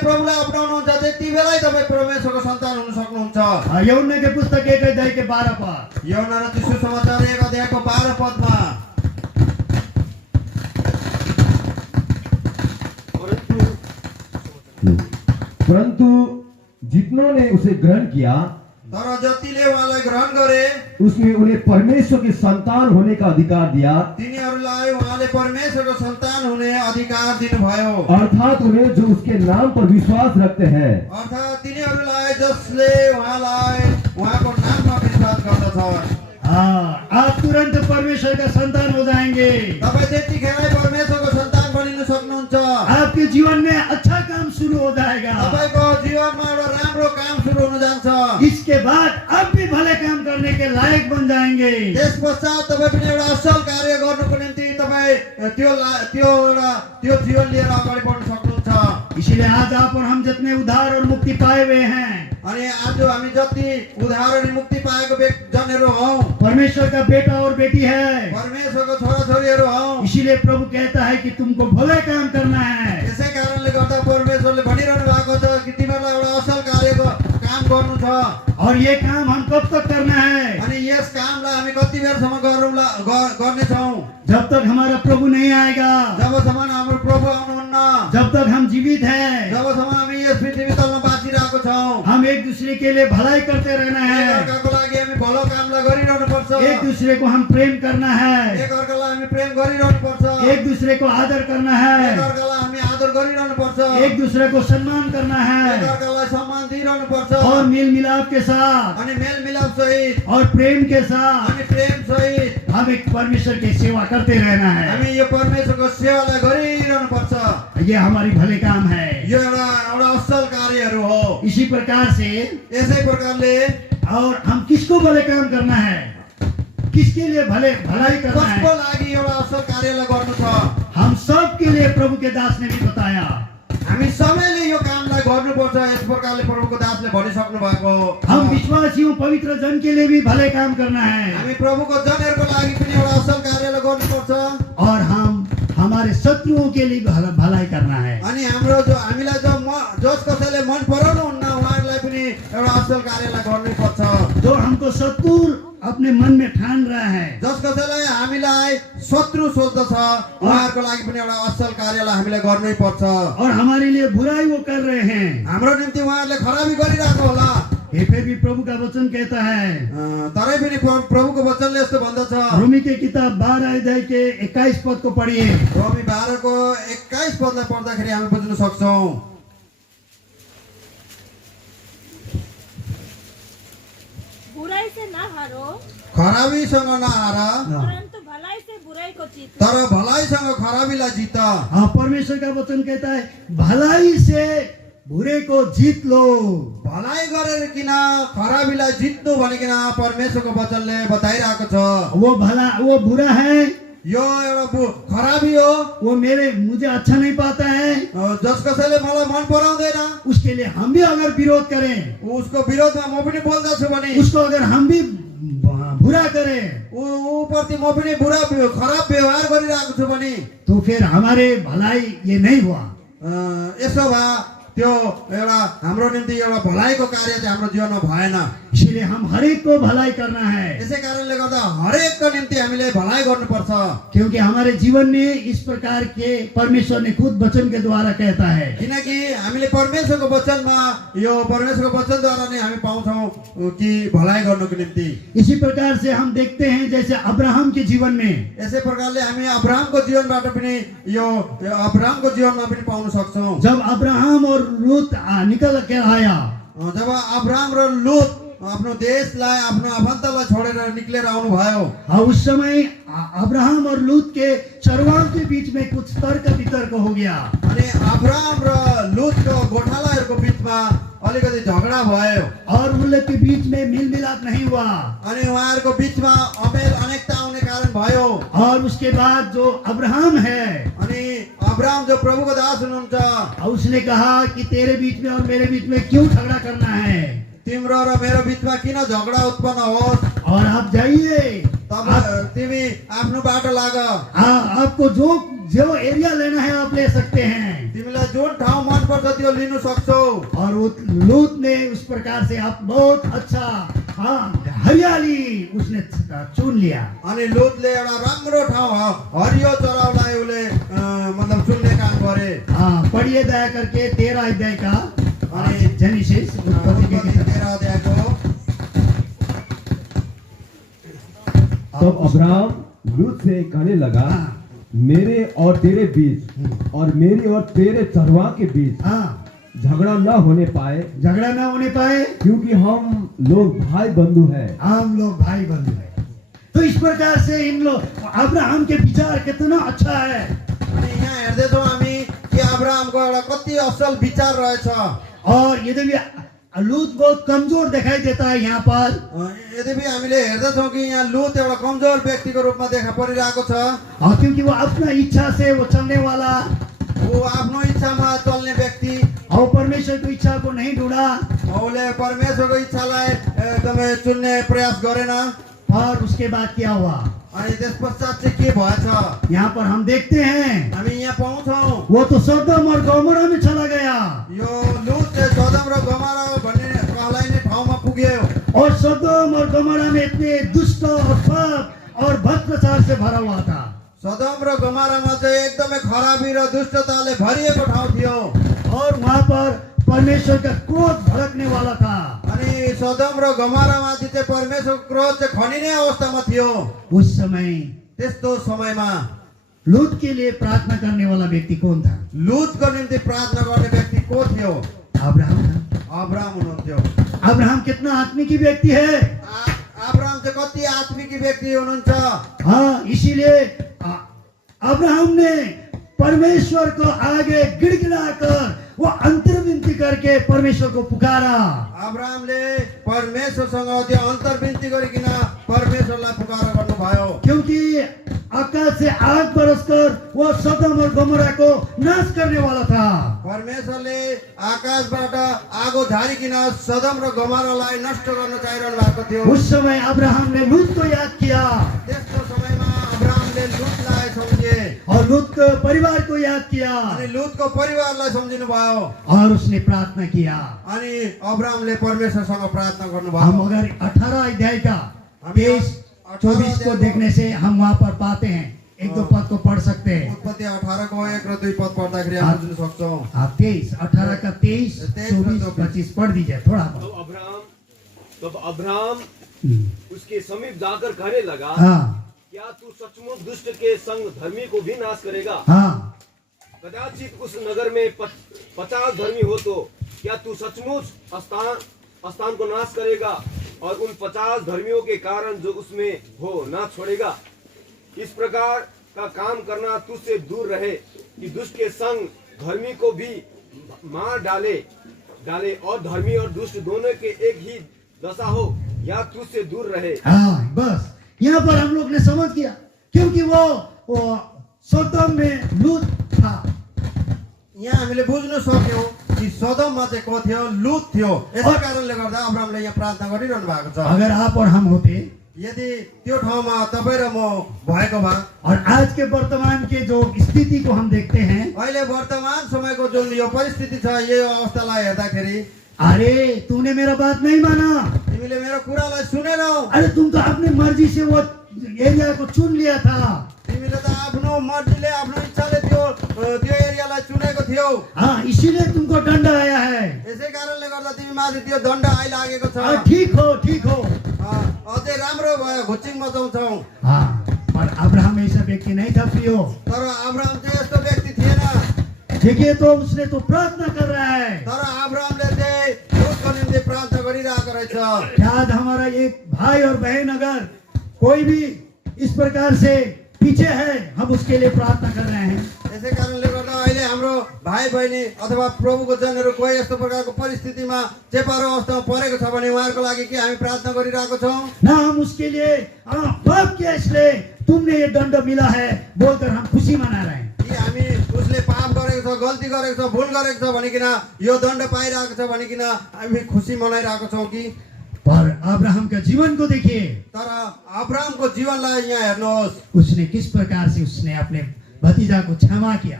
तपाईँले प्रभुलाई अपनाउनुहुन्छ त्यति बेलै तपाईँ परमेश्वरको सन्तान हुन सक्नुहुन्छ। यूहन्ना के पुस्तक 1 अध्याय के 12 पद। यूहन्ना रचित सुसमाचार 1 अध्यायको 12 पदमा परंतु जितनों ने उसे ग्रहण किया तर जतिले उहाँलाई ग्रहण गरे उसने उन्हें परमेश्वर के संतान होने का अधिकार दिया, तिनीहरूलाई उहाँले परमेश्वरको सन्तान हुने अधिकार दिनुभयो। अर्थात उन्हें जो उसके नाम पर विश्वास रखते हैं। अर्थात् तिनीहरूलाई जसले उहाँको नाममा विश्वास गर्दछन्। हाँ, आप तुरंत परमेश्वर का संतान हो जाएंगे। तपाईँ त्यतिखेरै परमेश्वरको सन्तान बनिन सक्नुहुन्छ। आपके जीवन में अच्छा काम शुरू हो जाएगा। तपाईको जीवनमा एउटा राम्रो काम सुरु हुन जान्छ। इसके बाद आप भी भले काम करने के लायक बन जाएंगे। त्यस पश्चात तपाईँ पनि एउटा असल कार्य गर्नुको निम्ति तपाईँ त्यो जीवन लिएर अगाडि बढ्न सक्नुहुन्छ। इसीलिए आज आप और हम जितने उद्धार और मुक्ति पाए हुए हैं, अनि आज हामी जति उद्धार अनि मुक्ति पाएको जनहरू हौ, परमेश्वर का बेटा और बेटी है। परमेश्वरको छोराछोरीहरू हौ। इसीलिए प्रभु कहता है कि तुमको भले काम करना है। यसै कारणले गर्दा परमेश्वरले भनिरहनु भएको छ कि तिमीहरूलाई एउटा असल कार्यको काम गर्नु छ। और ये काम हम कब तक करना है? अनि यस कामलाई हामी कति बेरसम्म गर्नेछौँ? जब तक हमारा प्रभु नहीं आएगा, जबसम्म हाम्रो प्रभु आउनुहुन्न, जब तक हम जीवित हैं, जबसम्म हामी यस पृथ्वी तलमा बाँचिरहेको छौँ। हम एक दूसरे के लिए भलाई करते रहना है। एकअर्काको लागि हामी भलो कामलाई गरिरहनु पर्छ। एक दूसरे को हम प्रेम करना है। एकअर्कालाई हामी प्रेम गरिरहनु पर्छ। एक दूसरे को आदर करना है। एकअर्कालाई हामी आदर गरिरहनु पर्छ। एक दूसरे को सम्मान करना है। एकअर्कालाई सम्मान दिइरहनु पर्छ। और मेल मिलाप के साथ अनि मेल मिलाप सहित और प्रेम के साथ अनि प्रेम सहित हम एक परमेश्वर की सेवा करते रहना है। हामी यो परमेश्वरको सेवालाई गरिरहनु पर्छ। ये हमारी भले काम है। यो एउटा असल कार्यहरू हो। इसी प्रकार से यसै प्रकारले और हम किसको भले काम करना है, किसके लिए भलाई करना है, कसको लागि एउटा असल कार्यलाई गर्नु छ? हम सब के लिए प्रभु के दास ने भी बताया। हामी सबैले यो कामलाई गर्नुपर्छ। यस प्रकारले प्रभुको दासले भनिसक्नु भएको। हम विश्वासियों पवित्र जन के लिए भी भले काम करना है। हामी प्रभुको जनहरूको लागि पनि एउटा असल कार्यलाई गर्नुपर्छ। और हम हमारे शत्रुओं के लिए भलाई करना है। अनि हाम्रो हामीलाई जस कसैले मन पराउनु हुन्न उहाँहरूलाई पनि एउटा असल कार्यलाई गर्नुपर्छ। जो हमको शत्रु अपने मन में ठान रहा है, जस कसैलाई हामीलाई शत्रु सोच्दछ उहाँहरूको लागि पनि एउटा असल कार्यलाई हामीले गर्नै पर्छ। और हमारे लिए बुराई वो कर रहे हैं, हाम्रो निम्ति उहाँहरूले खराबी गरिरहेको होला, ये फिर भी प्रभु का वचन कहता है। तरै पनि प्रभुको वचनले यस्तो भन्दछ। रोमी के किताब 12 अध्याय के 21 पद को पढ़िए। रोमी 12 को 21 पदलाई पढ्दाखेरि हामी बुझ्न सक्छौँ। बुराई से ना हारो, खराबीसँग नहार, परंतु भलाई से बुराई को जीतो। तर भलाइसँग खराबीलाई जित। हाँ, परमेश्वर का वचन कहता है भलाई से बुरे को जीत लो। भलाइ गरेर किन खराबीलाई जित्नु भनिकन परमेश्वरको वचनले बताइरहेको छ। वो बुरा है, यो एउटा खराबी हो। वो मुझे अच्छा नहीं पाता है, जस कसैले मलाई मन पराउँदैन उसके लिए हम भी अगर विरोध करें, उसको विरोधमा म पनि बोल्दछु भने, उसको अगर हम भी बुरा करें, ऊ प्रति म पनि खराब व्यवहार गरिरहेको छु भने, तो फिर हमारे भलाई ये नहीं हुआ। यसो भए त्यो एउटा हाम्रो निम्ति एउटा भलाइको कार्य चाहिँ हाम्रो जीवनमा भएन। इसीलिए हम हरेक को भलाई करना है। यसै कारणले गर्दा हरेकको निम्ति हामीले भलाइ गर्नुपर्छ। क्योंकि हमारे जीवन में इस प्रकार के परमेश्वर ने खुद वचन के द्वारा कहता है। किनकि हामीले परमेश्वरको वचनमा यो परमेश्वरको वचनद्वारा नै हामी पाउँछौँ कि भलाइ गर्नको निम्ति। इसी प्रकार से हम देखते हैं जैसे अब्राहम के जीवन में, यसै प्रकारले हामी अब्राहमको जीवनबाट पनि यो अब्राहमको जीवनमा पनि पाउन सक्छौँ। जब अब्राहम और लूत निकल के आया, जब अब्राहम र लूत आफ्नो देशलाई आफ्नो आफन्तलाई छोडेर निक्लेर आउनु भयो, उस समय अब्राहम और लूत के चरवाहों के बीच में कुछ तर्क वितर्क हो गया। अनि अब्राहम र लूतको गोठालाहरूको बीचमा अलिकति झगडा भयो। और उन लोग के बीच में मेल मिलाप नहीं हुआ। अनि उहाँहरूको बीचमा अमेल अनेकता आउने कारण भयो। और उसके बाद जो अब्राहम है, अनि अब्राहम जो प्रभुको दास हुनुहुन्छ, उसने कहा कि तेरे बीच में और मेरे बीच में क्यों झगड़ा करना है, तिम्रो र मेरो बीचमा किन झगडा उत्पन्न होस्, और आप जाइए, तिमी आफ्नो बाटो लाग, आपको जो एरिया लेना है आप ले सकते हैं। तिमीलाई जुन ठाउँ मन पर्छ त्यो लिनु सक्छौ। और लूत ने उस प्रकार से आप बहुत अच्छा, हाँ, हरियाली उसने चुन लिया। अनि लुतले एउटा राम्रो ठाउँ हरियो चराउलाई उसले मतलब चुन्ने काम गरे। हाँ, पढ़िए दया करके 13 अध्याय का जेनेसिस उत्पत्ति के किताब। 13 अध्यायको। तब अब्राहम लूत से कहने लगा, मेरे और तेरे बीच और मेरी और तेरे चरवाह के बीच हाँ, झगड़ा न होने पाए, झगड़ा ना होने पाए, क्योंकि हम लोग भाई बंधु हैं। हम लोग भाई बंधु हैं। तो इस प्रकार से इन लोग, अब्राहम के विचार कितना अच्छा है। अनि यहाँ हेर्दैछौँ हामी कि अब्राहमको एउटा कति असल विचार रहेछ। और यदि लूत बहुत कमजोर दिखाई देता है यहाँ पर, यद्यपि हामीले हेर्दैछौँ कि यहाँ लुत एउटा कमजोर व्यक्तिको रूपमा देखा परिरहेको छ। क्योंकि वो अपना इच्छा से वो चलने वाला, वो आफ्नो इच्छामा चल्ने व्यक्ति, और परमेश्वर की इच्छा को नहीं ढूंढा, उसले परमेश्वरको इच्छालाई एकदमै चुन्ने प्रयास गरेन। और उसके बाद क्या हुआ, अनि त्यस पश्चात चाहिँ के भएछ यहाँ पर हम देखते हैं, हामी यहाँ पाउँछौँ। वो तो सदम और गोमोरा में चला गया, यो लुत चाहिँ सदम र गमोरा भन्ने कहलाइने ठाउँमा पुग्यो। और सदम और गोमोरा में इतने दुष्ट और पाप और भ्रष्टाचार से भरा हुआ था। सदम र गमोरामा चाहिँ एकदमै खराबी र दुष्टताले भरिएको ठाउँ थियो। और वहाँ पर परमेश्वर का क्रोध भड़कने वाला था। अनि सदम र गमोरामाथि चाहिँ परमेश्वरको क्रोध चाहिँ खनिने अवस्थामा थियो। उस समय त्यस्तो समयमा लूत के लिए प्रार्थना करने वाला व्यक्ति कौन था? लुतको निम्ति प्रार्थना गर्ने व्यक्ति को थियो? अब्राहम था। अब्राहम हुनुहुन्थ्यो। अब्राहम कितना आत्मिक व्यक्ति है। अब्राहम चाहिँ कति आत्मिक व्यक्ति हुनुहुन्छ। हाँ, इसीलिए अब्राहम ने परमेश्वर को आगे गिड़गिड़ाकर वो अंतर्विनती करके परमेश्वर को पुकारा। अब्राहमले परमेश्वरसँग त्यो अन्तर्विनती गरिकन परमेश्वरलाई पुकारा गर्नुभयो। क्योंकि आकाश से आग बरसकर वो सदम और गमोरा को नाश करने वाला था। परमेश्वरले आकाशबाट आगो झारिकन सदम र गमोरालाई नष्ट गर्न चाहिरहनु भएको थियो। उस समय अब्राहम ने लूत को याद किया, त्यस्तो समयमा अब्राहमले लुतलाई सम्झे और लूत के परिवार को याद किया, अनि लुतको परिवारलाई सम्झिनु भयो। और उसने प्रार्थना किया। अनि अब्राहमले परमेश्वरसँग प्रार्थना हम गर्नुभयो। अगर 18 अध्याय का 23-24 को देखने से हम वहाँ पर पाते हैं, एक दो पद को पढ़ सकते हैं। उत्पत्ति 18 को 1 र 2 पद पढ्दाखेरि हामी बुझ्न सक्छौँ। आप 18 का 23, 24, 25 पढ़ दीजिए थोड़ा बहुत। तब अब्राहम उसके समीप जाकर कहने लगा, हाँ क्या तू सचमुच दुष्ट के संग धर्मी को भी नाश करेगा? हाँ, कदाचित उस नगर में 50 धर्मी हो तो क्या तू सचमुच स्थान को नाश करेगा और उन 50 धर्मियों के कारण जो उसमें हो ना छोड़ेगा? इस प्रकार का काम करना तुझसे दूर रहे कि दुष्ट के संग धर्मी को भी मार डाले और धर्मी और दुष्ट दोनों के एक ही दशा हो, या तुझसे दूर रहे। हाँ, बस यहाँ पर हम लोग ने समझ किया, क्योंकि वो सदम में लूत था। यहाँ हामीले बुझ्न सक्यौँ कि सदममा चाहिँ को थियो? लुत थियो। यसै कारणले गर्दा अब्राहमले यहाँ प्रार्थना गरिरहनु भएको छ। अगर आप और हम होते, यदि त्यो ठाउँमा तपाईँ र म भएको भए, और आज के वर्तमान के जो स्थिति को हम देखते हैं, अहिले वर्तमान समयको जुन यो परिस्थिति छ, यो अवस्थालाई हेर्दाखेरि, अरे तूने मेरा बात नहीं माना, तिमीले मेरो कुरालाई सुनेनौ। अरे तुम तो अपनी मर्जी से वो एरिया को चुन लिया था। तिमीले त आफ्नो मर्जीले आफ्नो इच्छाले त्यो एरियालाई चुनेको थियौ। हाँ, इसीलिए तुमको दंड आया है। यसै कारणले गर्दा तिमी माथि त्यो दण्ड आइलागेको छ। ठीक हो। अझै राम्रो भयो, घुचिङ मचाउँछौ। हाँ, पर अब्राहम ऐसा व्यक्ति नहीं था प्रियो। तर अब्राहम चाहिँ यस्तो व्यक्ति थिएन। देखिए तो उसने तो प्रार्थना कर रहा है। तर अब्राहमले चाहिँ लुतको निम्ति प्रार्थना गरिरहेको रहेछ। शायद हमारा एक भाई और बहन अगर कोई भी इस प्रकार से पीछे है, हम उसके लिए प्रार्थना कर रहे हैं। यसै कारणले गर्दा अहिले हाम्रो भाइ बहिनी अथवा प्रभुको जनहरू कोही यस्तो प्रकारको परिस्थितिमा चेपारो अवस्थामा परेको छ भने उहाँहरूको लागि के हामी प्रार्थना गरिरहेको छौँ? ना हम उसके लिए पाप किया इसलिए तुमने ये दंड मिला है बोलकर हम खुशी मना रहे हैं। कि हामी उसले पाप गरेको छ, गल्ती गरेको छ, भुल गरेको छ भनिकन यो दण्ड पाइरहेको छ भनिकन हामी खुसी मनाइरहेको छौँ कि? पर अब्राहम का जीवन को देखिए। तर अब्राहमको जीवनलाई यहाँ हेर्नुहोस्। उसने किस प्रकार से उसने अपने भतीजा को क्षमा किया।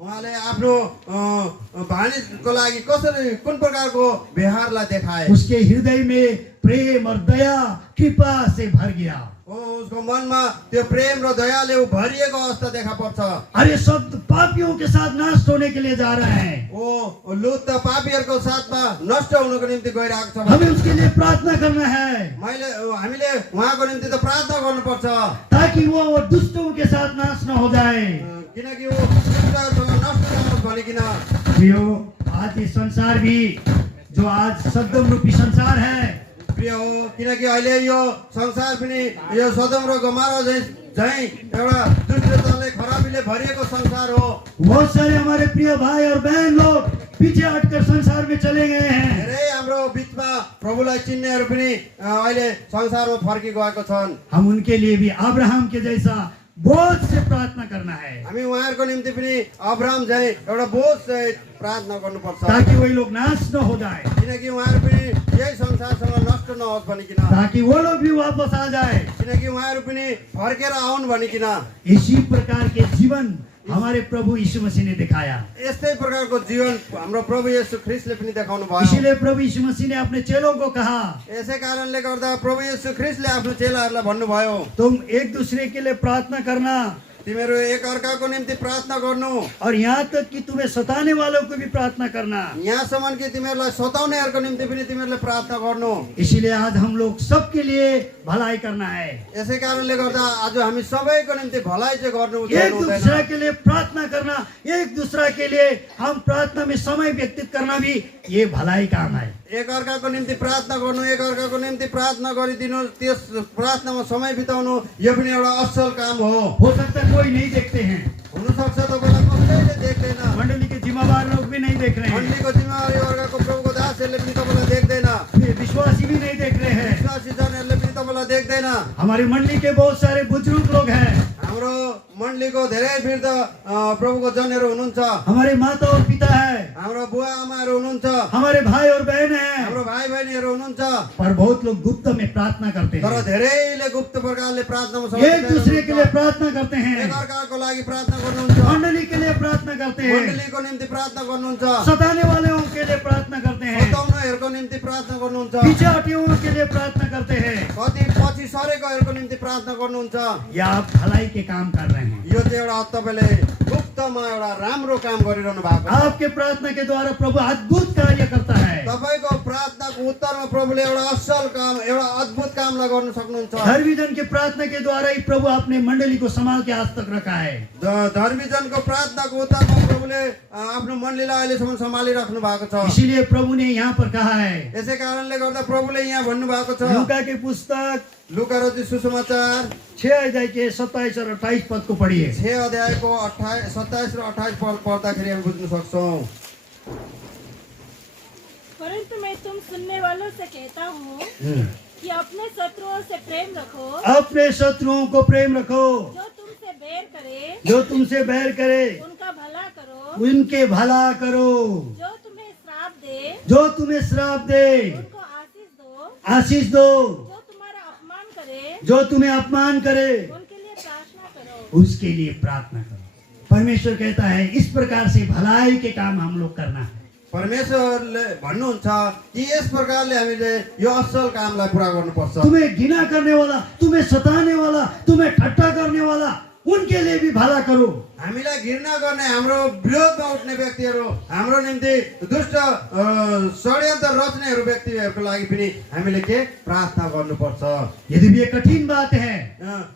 उहाँले आफ्नो भानिजको लागि कसरी कुन प्रकारको व्यवहारलाई देखाए उसके हृदय में प्रेम और दया कृपा से भर गया। उसको मनमा त्यो प्रेम र दयाले ऊ भरिएको अवस्था देखा पर्छ। अरे सब पापियों के साथ नष्ट होने के लिए जा रहे हैं, ओ लुत त पापीहरूको साथमा नष्ट हुनको निम्ति गइरहेको छ। हमें उसके लिए प्रार्थना करना है हामीले उहाँको निम्ति त प्रार्थना गर्नुपर्छ ताकि वो दुष्टों के साथ नाश न हो जाए। किनकि ऊ दुष्टहरूसँग नष्ट नहोस् भनिकन। प्रियो, आज ये संसार भी जो आज सदम रूपी संसार है, प्रिय हो, किनकि अहिले यो संसार पनि यो सदम र गमोरा झैं एउटा दुष्टताले खराबीले भरिएको संसार हो। बहुत सारे हमारे प्रिय भाई और बहन लोग पीछे हटकर संसार में चले गए हैं। धेरै हाम्रो बिचमा प्रभुलाई चिन्नेहरू पनि अहिले संसारमा फर्की गएको छन्। हम उनके लिए भी अब्राहम के जैसा बोझ से प्रार्थना करना है हामी उहाँहरूको निम्ति पनि अब्राहम झैं एउटा बोझ चाहिँ प्रार्थना गर्नुपर्छ ताकि वही लोग नाश न हो जाए, किनकि उहाँहरू पनि यही संसारसँग नष्ट नहोस् भनिकन। ताकि वो लोग भी वापस आ जाए। किनकि उहाँहरू पनि फर्केर आउन् भनिकन। इसी प्रकार के जीवन हमारे प्रभु यीशु मसीह ने दिखाया। यस्तै प्रकारको जीवन हाम्रो प्रभु येशू ख्रीष्टले पनि देखाउनु भयो। इसीलिए प्रभु यीशु मसीह ने अपने चेलों को कहा, यसै कारणले गर्दा प्रभु येशू ख्रीष्टले आफ्नो चेलाहरूलाई भन्नुभयो, तुम एक दूसरे के लिए प्रार्थना करना तिमीहरू एक अर्काको निम्ति प्रार्थना गर्नु, और यहाँ तक कि तुम्हें सताने वालों को भी प्रार्थना करना। यहाँसम्म कि तिमीहरूलाई सताउनेहरूको निम्ति पनि तिमीहरूले प्रार्थना गर्नु। इसीलिए आज हम लोग सबके लिए भलाई करना है, यसै कारणले गर्दा आज हामी सबैको निम्ति भलाइ चाहिँ गर्नु एक हुँदैन। दूसरे के लिए प्रार्थना करना, एक दूसरे के लिए हम प्रार्थना में समय व्यतीत करना भी ये भलाई काम है। एक अर्काको निम्ति प्रार्थना गर्नु, एक अर्काको निम्ति प्रार्थना गरिदिनु, त्यस प्रार्थनामा समय बिताउनु यो पनि एउटा असल काम हो सकता है कोई नहीं देखते हैं, हुनसक्छ तपाईँलाई कसैले देख्दैन, मंडली के जिम्मेवार लोग भी नहीं देख रहे हैं, मण्डलीको जिम्मेवारी वर्गको प्रभुको दासहरूले पनि तपाईँलाई देख्दैन, विश्वासी भी नहीं देख रहे हैं। विश्वासी जनहरूले पनि तपाईँलाई देख्दैन। हमारी मंडली के बहुत सारे बुजुर्ग लोग हैं, हाम्रो मण्डलीको धेरै वृद्ध प्रभुको जनहरू हुनुहुन्छ, हमारे माता और पिता है, हाम्रो बुवा आमाहरू हुनुहुन्छ, हमारे भाई और बहन हैं, हाम्रो भाइ बहिनीहरू हुनुहुन्छ। पर बहुत लोग गुप्त में प्रार्थना करते तर हैं, धेरैले गुप्त प्रकारले प्रार्थनामा समय एक दूसरे के लिए प्रार्थना करते एक हैं, अर्काको लागि प्रार्थना गर्नुहुन्छ, मंडली के लिए प्रार्थना करते हैं, मण्डलीको निम्ति प्रार्थना गर्नुहुन्छ, सताने वालों के लिए प्रार्थना करते हैं, सताउनेहरूको निम्ति प्रार्थना गर्नुहुन्छ, पीछे हटियों के लिए प्रार्थना करते हैं। कति पछि सरेकोहरूको निम्ति प्रार्थना गर्नुहुन्छ। या आप भलाई के काम कर रहे हैं। यो चाहिँ एउटा तपाईँले गुप्तमा एउटा राम्रो काम गरिरहनु भएको छ। आपके प्रार्थना के द्वारा प्रभु अद्भुत कार्य करता है। तपाईँको प्रार्थनाको उत्तरमा प्रभुले एउटा असल काम, एउटा अद्भुत कामलाई गर्न सक्नुहुन्छ। धर्मी जन के प्रार्थना के द्वारा ही प्रभु अपने मंडली को संभाल के आज तक रखा है। धर्मी जनको प्रार्थनाको उत्तरमा प्रभुले आफ्नो मण्डलीलाई अहिलेसम्म सम्हालिराख्नु भएको छ। इसीलिए प्रभु ने यहाँ पर कहा है, यसै कारणले गर्दा प्रभुले यहाँ भन्नुभएको छ, लूका की पुस्तक लुका रचित सुसमाचार 6 अध्याय के 27 और 28 पद को पढ़िए। 6 अध्यायको 27 र 28 पद पढ्दाखेरि हामी बुझ्न सक्छौँ। परंतु मैं तुम सुनने वालों से कहता हूँ कि अपने शत्रुओं से प्रेम रखो, अपने शत्रुओं को प्रेम रखो, जो तुमसे बैर करे जो तुमसे बैर करे उनका भला करो, उनके भला करो, जो तुम्हें श्राप दे जो तुम्हें श्राप दे उनको आशीष दो, आशीष दो, जो तुम्हारा अपमान करे जो तुम्हें अपमान करे उनके लिए प्रार्थना करो। उसके लिए प्रार्थना करो। परमेश्वर कहता है इस प्रकार से भलाई के काम हम लोग करना है। परमेश्वरले भन्नुहुन्छ कि यस प्रकारले हामीले यो असल कामलाई पुरा गर्नुपर्छ। तुम्हें घृणा करने वाला, तुम्हें सताने वाला, तुम्हें ठट्टा करने वाला, उनके लिए भी भला करो। हामीलाई घृणा गर्ने, हाम्रो विरोधमा उठ्ने व्यक्तिहरू, हाम्रो निम्ति दुष्ट षड्यन्त्र रच्नेहरू व्यक्तिहरूको लागि पनि हामीले के प्रार्थना गर्नुपर्छ। यदि भी ये कठिन बात है,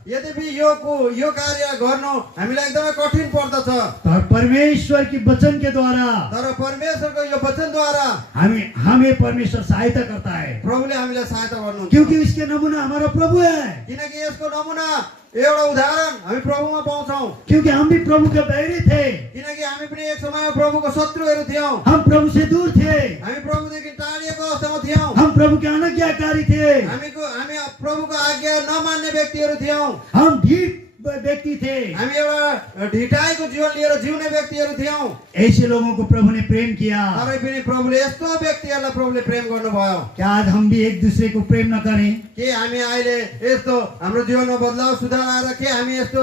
यद्यपि यो कार्य गर्नु हामीलाई एकदमै कठिन पर्दछ, तो परमेश्वर की वचन के द्वारा तर परमेश्वरको यो वचनद्वारा हमें परमेश्वर सहायता करता है, प्रभुले हामीलाई सहायता गर्नुहुन्छ। क्योंकि इसके नमूना हमारा प्रभु है। किनकि यसको नमुना एउटा उदाहरण हामी प्रभुमा पाउँछौँ। क्योंकि हम भी प्रभु के बैरी थे, किनकि हामी पनि एक समयमा प्रभुको शत्रुहरू थियौँ, हम प्रभु से दूर थे, हामी प्रभुदेखि टाढिएको अवस्थामा थियौँ, हम प्रभु के अनज्ञाकारी थे, हामी प्रभुको आज्ञा नमान्ने व्यक्तिहरू थियौँ, हम ढीठ व्यक्ति थे। हामी एउटा ढिटाइको जीवन लिएर जिउने व्यक्तिहरू थियौँ। ऐसे लोगों को प्रभु ने प्रेम किया। तरै पनि प्रभुले यस्तो व्यक्तिहरूलाई प्रभुले प्रेम गर्नुभयो। क्या आज हम भी एक दूसरे को प्रेम न करें? के हामी अहिले यस्तो हाम्रो जीवनमा बदलाव सुधार आएर के हामी यस्तो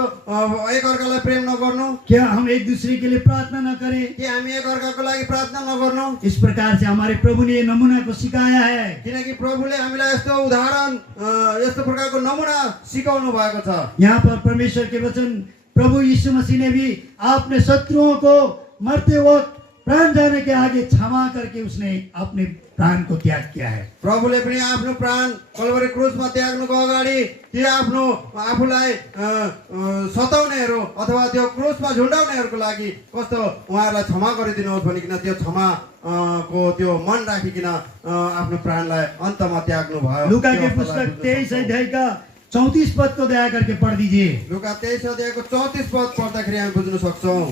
एकअर्कालाई प्रेम नगर्नु? क्या हम एक दूसरे के लिए प्रार्थना न करें? के हामी एकअर्काको लागि प्रार्थना नगर्नु? इस प्रकार से हमारे प्रभु ने ये नमूना को सिखाया है। किनकि प्रभुले हामीलाई यस्तो उदाहरण यस्तो प्रकारको नमुना सिकाउनु भएको छ। यहाँ पर परमेश्वर के वचन प्रभु यीशु मसीह ने भी अपने शत्रुओं को मरते वक्त प्राण जाने के आगे क्षमा करके उसने अपने प्राण को त्याग किया है। प्रभुले पनि आफ्नो प्राण कल्वरी क्रुसमा त्याग्नुको अगाडि त्यो आफ्नो आफूलाई सताउनेहरू अथवा त्यो क्रुसमा झुन्डाउनेहरूको लागि कस्तो उहाँहरूलाई क्षमा गरिदिनुहोस् भनिकन त्यो क्षमा को त्यो मन राखिकन आफ्नो प्राणलाई अन्तमा त्याग्नु भयो। लूका के पुस्तक 23 अध्याय का 34 पद को दया करके पढ़ दीजिए। लुका 23 अध्यायको 34 पद पढ्दाखेरि हामी बुझ्न सक्छौँ।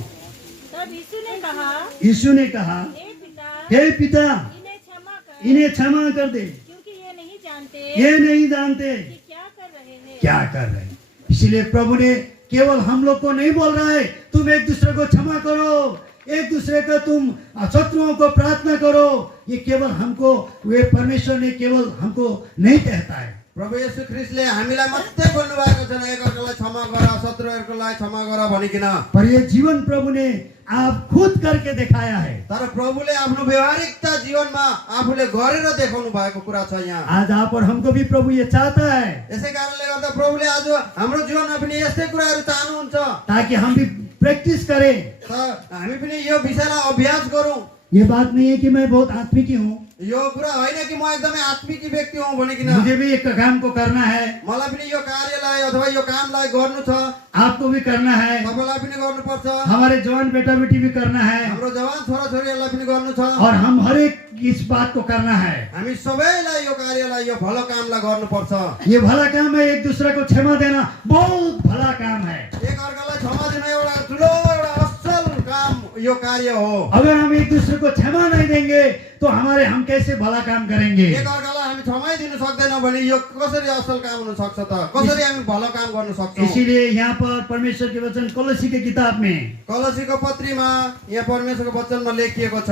तब यीशु ने कहा, यीशु ने कहा, हे पिता, हे पिता, इन्हें क्षमा कर, इन्हें क्षमा कर दे, क्योंकि ये नहीं जानते ये नहीं जानते कि क्या कर रहे हैं। क्या कर रहे हैं। इसलिए प्रभु ने केवल हम लोग को नहीं बोल रहा है तुम एक दूसरे को क्षमा करो, एक दूसरे को तुम शत्रुओं को प्रार्थना करो। ये केवल हमको, वे परमेश्वर ने केवल हमको नहीं कहता है। प्रभु येशू ख्रिस्टले हामीलाई मात्रै बोल्नु भएको छैन एकअर्कालाई क्षमा गर, शत्रुहरूको लागि क्षमा गर भनिकन। पर ये जीवन प्रभु ने आप खुद करके दिखाया है। तर प्रभुले आफ्नो व्यवहारिकता जीवनमा आफूले गरेर देखाउनु भएको कुरा छ यहाँ। आज आप और हमको भी प्रभु ये चाहता है यसै कारणले गर्दा प्रभुले आज हाम्रो जीवनमा पनि यस्तै कुराहरू चाहनुहुन्छ ताकि हम भी प्रैक्टिस करें। त हामी पनि यो विषयलाई अभ्यास गरौँ। ये बात नहीं है कि मैं बहुत आत्मिक हूँ, यो कुरा होइन कि म एकदमै आत्मिक व्यक्ति हुँ भनिकन। मुझे भी एक काम को करना है, मलाई पनि यो कार्यलाई अथवा यो कामलाई गर्नु छ, आपको भी करना है, तपाईलाई पनि गर्नुपर्छ, हमारे जवान बेटा बेटी भी करना है, हाम्रो जवान छोराछोरीहरूलाई पनि गर्नु छ। और हम हर एक इस बात को करना है। हामी सबैलाई यो कार्यलाई यो भलो कामलाई गर्नुपर्छ। ये भला काम है, एक दूसरे को क्षमा देना बहुत भला काम है। एकअर्कालाई क्षमा दिन एउटा ठुलो एउटा असल काम यो कार्य हो। अगर हम एक दूसरे को क्षमा नहीं देंगे तो हम कैसे भला काम करेंगे। एकअर्कालाई हामी क्षमै दिन सक्दैनौँ भने यो कसरी असल काम हुन सक्छ त? कसरी हामी भलो काम गर्न सक्छौँ? इसीलिए यहाँ पर परमेश्वर के वचन कोलोसी की किताब में कलसीको पत्रीमा यहाँ परमेश्वरको वचनमा लेखिएको छ।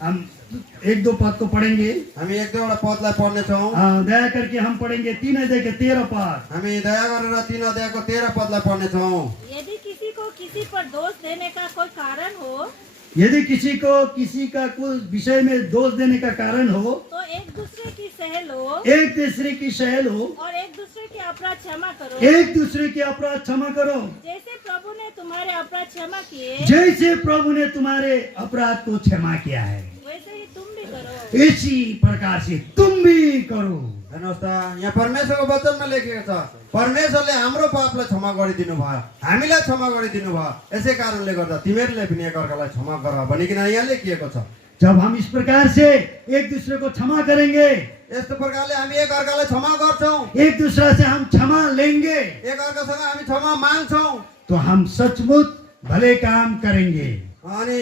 हम एक दो पद को पढ़ेंगे। हामी एक दुईवटा पदलाई पढ्नेछौँ। दया करके हम पढ़ेंगे 3 अध्याय के 13 पद। हामी दया गरेर 3 अध्यायको 13 पदलाई पढ्नेछौँ। यदि किसी को किसी पर दोष देने का कोई कारण हो, यदि किसी को किसी का कुछ विषय में दोष देने का कारण हो, तो एक दूसरे की सह लो एक दूसरे की सहल हो, और एक दूसरे के अपराध क्षमा करो, एक दूसरे के अपराध क्षमा करो, जैसे प्रभु ने तुम्हारे अपराध क्षमा किए, जैसे प्रभु ने तुम्हारे अपराध को क्षमा किया है, वैसे ही तुम भी करो। इसी प्रकार से तुम भी करो। हेर्नुहोस् त यहाँ परमेश्वरको वचनमा लेखिएको छ, परमेश्वरले हाम्रो पापलाई क्षमा गरिदिनु भयो, हामीलाई क्षमा गरिदिनु भयो, यसै कारणले गर्दा तिमीहरूले पनि एकअर्कालाई क्षमा गर भनिकन यहाँ लेखिएको छ। जब हम इस प्रकार से एक दूसरे को क्षमा करेंगे, यस्तो प्रकारले हामी एकअर्कालाई क्षमा गर्छौँ, एक दूसरे से हम क्षमा लेंगे, एकअर्कासँग हामी क्षमा माग्छौँ, तो हम सचमुच भले काम करेंगे। अनि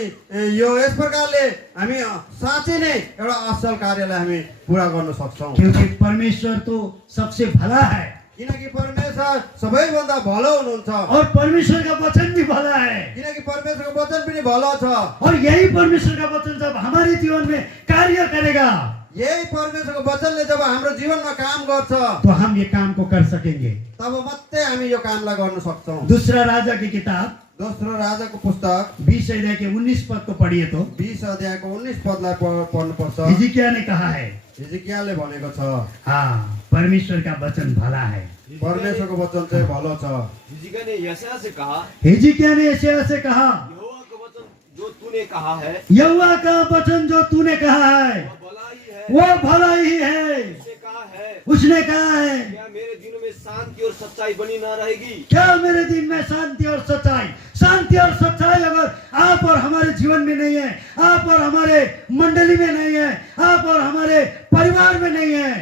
यो यस प्रकारले हामी साँच्चै नै एउटा असल कार्यलाई हामी पुरा गर्न सक्छौँ। क्योंकि परमेश्वर तो सबसे भला है किनकि परमेश्वर सबैभन्दा भलो हुनुहुन्छ और परमेश्वर का वचन भी भला है। किनकि परमेश्वरको वचन पनि भलो छ। और यही परमेश्वर का वचन जब हमारे जीवन में कार्य करेगा, यही परमेश्वरको वचनले जब हाम्रो जीवनमा काम गर्छ तो हम ये काम को कर सकेंगे। तब मात्रै हामी यो कामलाई गर्न सक्छौँ। दूसरा राजा की किताब दोस्रो राजाको पुस्तक 20 अध्याय के 19 पद को पढ़िए तो 20 अध्यायको 19 पदलाई पढ्नुपर्छ। हिजकिय्याह ने कहा है, हिजकिय्याहले भनेको छ हाँ परमेश्वर का वचन भला है। परमेश्वरको वचन चाहिँ भलो छ। हिजकिय्याह ने यशायाह से कहा, हिजकिय्याह ने यशायाह से कहा, यहोवा का वचन जो तूने कहा है यहोवा का वचन जो तूने कहा है वह भला ही है। वो भला ही है। उसने कहा है, उसने कहा है, क्या मेरे दिनों में शांति और सच्चाई बनी ना रहेगी? क्या मेरे दिन में शांति और सच्चाई, शांति और सच्चाई अगर आप और हमारे जीवन में नहीं है, आप और हमारे मंडली में नहीं है, आप और हमारे परिवार में नहीं है,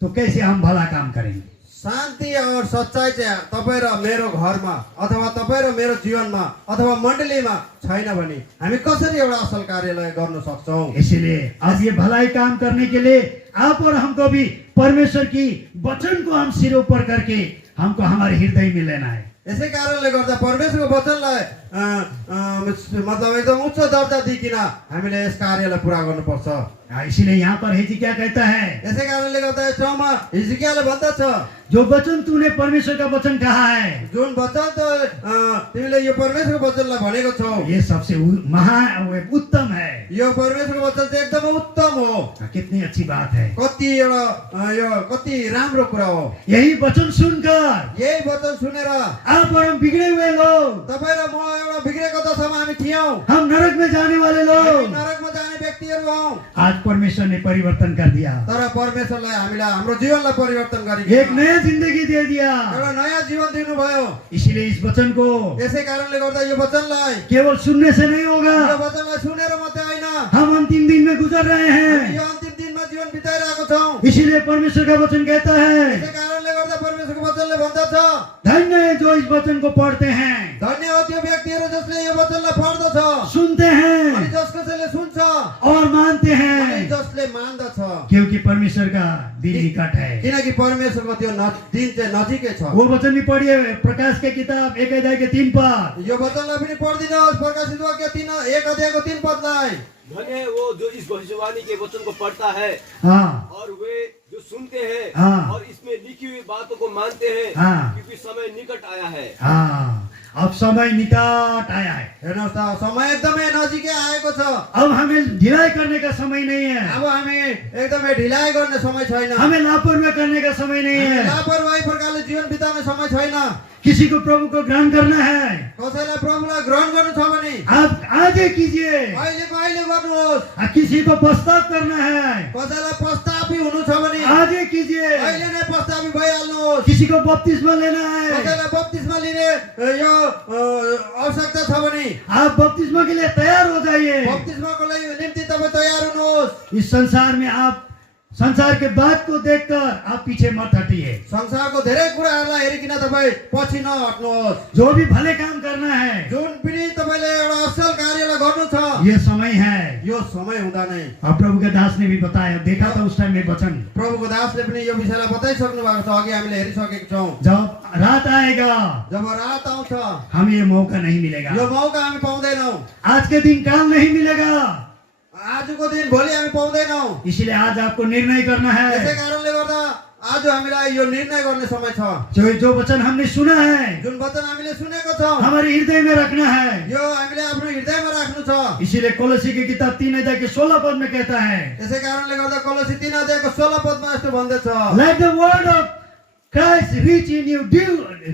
तो कैसे हम भला काम करेंगे? शान्ति और सच्चाई चाहिँ तपाईँ र मेरो घरमा अथवा तपाईँ र मेरो जीवनमा अथवा मण्डलीमा छैन भने हामी कसरी एउटा असल कार्यलाई गर्न सक्छौँ? इसलिए अब ये भलाई काम करने के लिए आप और हमको भी परमेश्वर की वचन को हम सिर ऊपर करके हमको हमारे हृदय में लेना है। यसै कारणले गर्दा परमेश्वरको वचनलाई मतलब एकदम उच्च दर्जा दिइकन हामीले यस कार्यलाई पुरा गर्नुपर्छ। इसीलिए यहाँ पर हिजकिय्याह कहता है, यसै कारणले गर्दा यस ठाउँमा हिजकिय्याहले भन्दछ, जो वचन तूने परमेश्वर का वचन कहा है, जुन वचन त तिमीले यो परमेश्वरको वचनलाई भनेको छौ, ये सबसे उत्तम है। यो परमेश्वरको वचन चाहिँ एकदम उत्तम हो। कितनी अच्छी बात है। कति एउटा यो कति राम्रो कुरा हो। यही वचन सुनकर यही वचन सुनेर आप और हम बिगड़े हुए लोग, तपाईँ र म एउटा बिग्रेको दशामा हामी थियौँ, हम नरक में जाने वाले हामी लोग, नरकमा जाने व्यक्तिहरू हौँ। आज परमेश्वर ने परिवर्तन कर दिया, तर परमेश्वरलाई हामीलाई हाम्रो जीवनलाई परिवर्तन गरी एक नया जिंदगी दे दिया। एउटा नयाँ जीवन दिनुभयो। इसीलिए इस वचन को यसै कारणले गर्दा यो वचनलाई केवल सुनने से नहीं होगा, यो वचनलाई सुनेर मात्रै होइन, हम अंतिम दिन में गुजर रहे हामी हैं। यो अन्तिम दिनमा जीवन बिताइरहेको छौँ। इसीलिए परमेश्वर का वचन कहता है, यसै कारणले गर्दा परमेश्वरको वचनले भन्दछ, धन्य है जो इस वचन को पढ़ते हैं, धन्य हो त्यो व्यक्तिहरू जसले यो वचनलाई पढ्दछ, सुनते अनि हैं जस कसैले सुन्छ, और मानते अनि हैं, जसले मान्दछ। क्योंकि परमेश्वर का दिन निकट है। किनकि परमेश्वरको त्यो दिन चाहिँ नजिकै छ। वो वचन भी पढ़िए, प्रकाश के किताब 1 अध्याय के 3 पद। यो वचनलाई पनि पढिदिनुहोस्, प्रकाशित वाक्य 1 अध्यायको 3 पदलाई। धन्य है वो जो इस भविष्यवाणी के वचन को पढ़ता है हाँ और वे जो सुनते हैं हाँ। और इसमें लिखी हुई बातों को मानते हैं, हाँ। क्योंकि समय निकट आया है। हाँ, अब समय निकट आया है। हेर्नुहोस् त, समय एकदमै नजिकै आएको छ। अब हमें ढिलाई करने का समय नहीं है, अब हामी एकदमै ढिलाइ गर्ने समय छैन, हमें लापरवाही करने का समय नहीं है। लापरवाही प्रकारले जीवन बिताउने समय छैन। किसी को प्रभु को ग्रहण करना है, कसैलाई प्रभुलाई ग्रहण गर्नु छ भने आप आज ही कीजिए। अहिलेको अहिले गर्नुहोस्। किसी को प्रस्ताव करना है, कसैलाई प्रस्तावी हुनु छ भने आज ही कीजिए। अहिले नै प्रस्तावी भइहाल्नुहोस्। किसी को बपतिस्मा लेना है, कसैलाई बप्तिस्मा लिने यो आवश्यकता छ भने आप बपतिस्मा के लिए तैयार हो जाइए। बप्तिस्माको लागि निम्ति तपाईँ तयार हुनुहोस्। इस संसार में आप संसार के बात को देखकर आप पीछे मत हटिए। संसारको धेरै कुराहरूलाई हेरिकन तपाईँ पछि नहट्नुहोस्। जो भी भले काम करना है, जुन पनि तपाईँले एउटा असल कार्यलाई गर्नु छ, ये समय है। यो समय हुँदा नै और प्रभु के दास ने भी बताया, देखा था उस टाइम में वचन, प्रभुको दासले पनि यो विषयलाई बताइसक्नु भएको छ। अघि हामीले हेरिसकेको छौँ। जब रात आएगा जब रात आउँछ, हमें ये मौका नहीं मिलेगा। यो मौका हामी पाउँदैनौँ। आज के दिन काल नहीं मिलेगा, आजको दिन भोलि हामी पाउँदैनौँ। इसलिए आज आपको निर्णय करना यसै है। कारणले गर्दा आज हामीलाई यो निर्णय गर्ने समय छ। जो वचन हमने सुना है, जुन वचन हामीले सुनेको छौँ, हमारे हृदय में रखना है। यो हामीले आफ्नो हृदयमा राख्नु छ। इसीलिए कोलोसी की किताब 3 अध्याय के 16 पद में कहता है, यसै कारणले गर्दा कोलोसी 3 अध्यायको 16 पदमा यस्तो भन्दैछ, let the word of Christ reach in you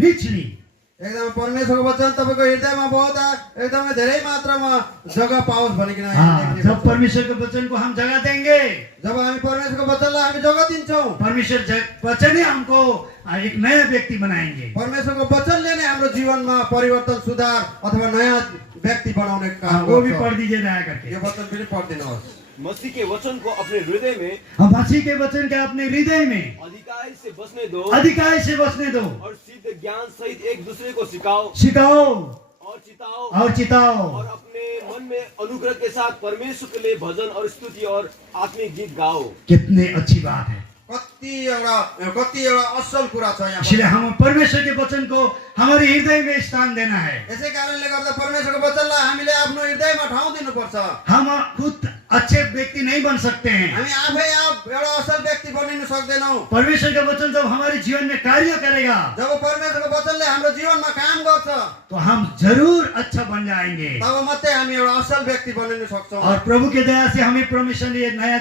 richly। एकदमै परमेश्वरको वचन तपाईँको हृदयमा बहुत एकदमै धेरै मात्रामा जग्गा पाओस् भनिकन हाँ, लेखिएको जब छ। परमेश्वर के वचन को हम जगह देंगे, जब हामी परमेश्वरको वचनलाई हामी जग्गा दिन्छौँ, परमेश्वर वचन ही हमको एक नया व्यक्ति बनाएंगे। परमेश्वरको वचनले नै हाम्रो जीवनमा परिवर्तन, सुधार अथवा नयाँ व्यक्ति बनाउने काम वो भी गर्छ। पढ़ दीजिए दया करके। यो वचन पनि पढिदिनुहोस्। मसीह के वचन को अपने हृदय में हम मसीह के वचन के अपने हृदय में अधिकार से बसने दो अधिकार से बसने दो, और सिद्ध ज्ञान सहित एक दूसरे को सिखाओ सिखाओ और चिताओ और चिताओ, और अपने मन में अनुग्रह के साथ परमेश्वर के लिए भजन और स्तुति और आत्मिक गीत गाओ। कितने अच्छी बात है। कति एउटा असल कुरा छ यहाँ। इसलिए हम परमेश्वर के वचन को हमारे हृदय में स्थान देना है। यसै कारणले गर्दा परमेश्वरको वचनलाई हामीले आफ्नो हृदयमा ठाउँ दिनुपर्छ। हम खुद अच्छे व्यक्ति नहीं बन सकते हैं। हामी आफै एउटा असल व्यक्ति बनिन सक्दैनौँ। परमेश्वर का वचन जब हमारे जीवन में कार्य करेगा, जब परमेश्वरको वचनले हाम्रो जीवनमा काम गर्छ, तो हम जरूर अच्छा बन जाएंगे। तब मात्रै हामी एउटा असल व्यक्ति बनिन सक्छौँ। और प्रभु के दया से हमें परमेश्वर ने नया